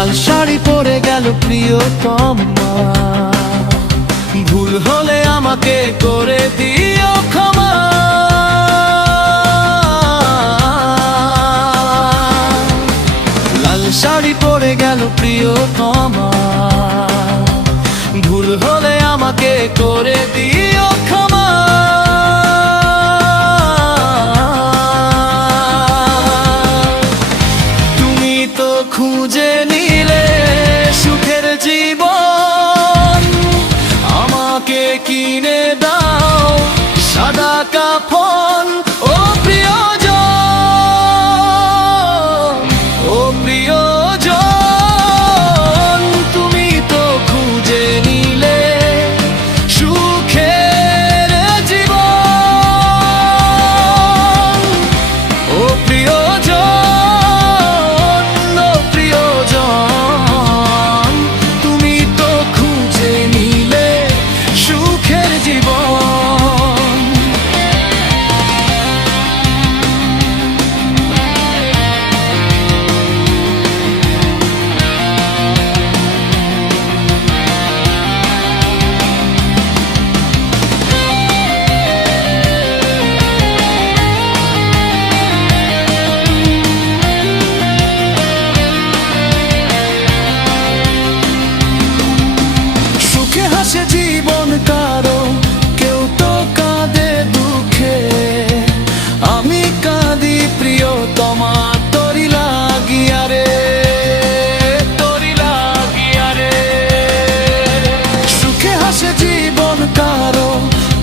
লাল শাড়ি পরে গেল প্রিয়তমা, ভুল হলে আমাকে করে দিও ক্ষমা। লাল শাড়ি পরে গেল প্রিয়তমা, ভুল হলে আমাকে করে দিও ক্ষমা। তুমি তো খুঁজে নিলে সুখের জীবন, আমাকে কিনে দাও সাদা কাফন। ও প্রিয়জন, ও প্রিয়জন, তুমি তো খুঁজে নিলে সুখের জীবন। ও প্রিয়জন, ও প্রিয়জন, তুমি তো খুঁজে নিলে সুখের জীবন। হাসে জীবন কারো, কেউ তো কাঁদে দুঃখে। আমি কাঁদি প্রিয়তমা তোরি লাগিয়া রে, তোরি লাগিয়া রে। সুখে হাসে জীবন কারো,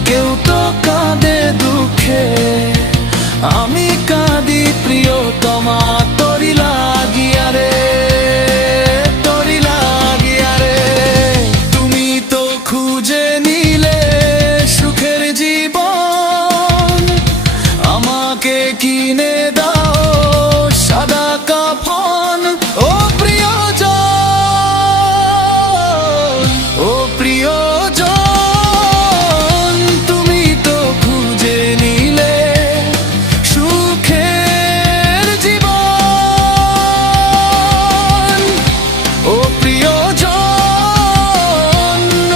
কেউ তো কাঁদে দুঃখে। আমি কাঁদি প্রিয়তমা তোরি লাগিয়া রে, তোরি লাগিয়া রে। তুমি তো খুঁজে নিলে সুখের জীবন, আমাকে কিনে দাও সাদা কাফন। ও প্রিয়জন, ও প্রিয়জন, তুমি তো খুঁজে নিলে সুখের জীবন। ও প্রিয়জন,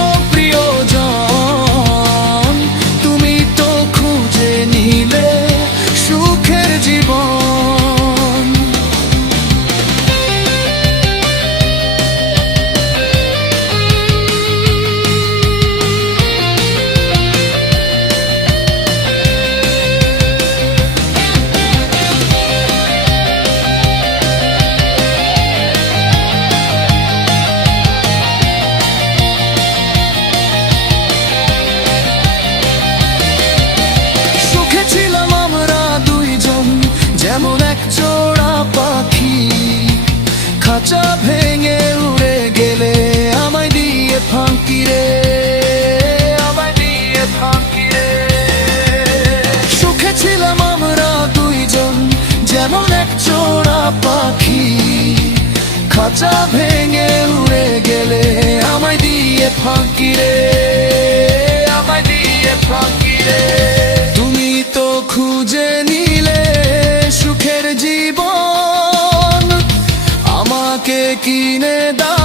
ও প্রিয়জন, তুমি তো খুঁজে নিলে সুখের জীবন। সুখে ছিলাম আমরা দুইজন, যেমন এক জোড়া পাখি। খাঁচা ভেঙে উড়ে গেলে আমায় দিয়ে ফাঁকি রে, আমায় দিয়ে ফাঁকি রে। সুখে ছিলাম আমরা দুইজন, যেমন এক জোড়া পাখি। খাঁচা ভেঙে উড়ে গেলে আমায় দিয়ে ফাঁকি রে, আমায় দিয়ে ফাঁকি রে। তুমি তো খুঁজে নিলে সুখের জীবন, আমাকে কিনে দাও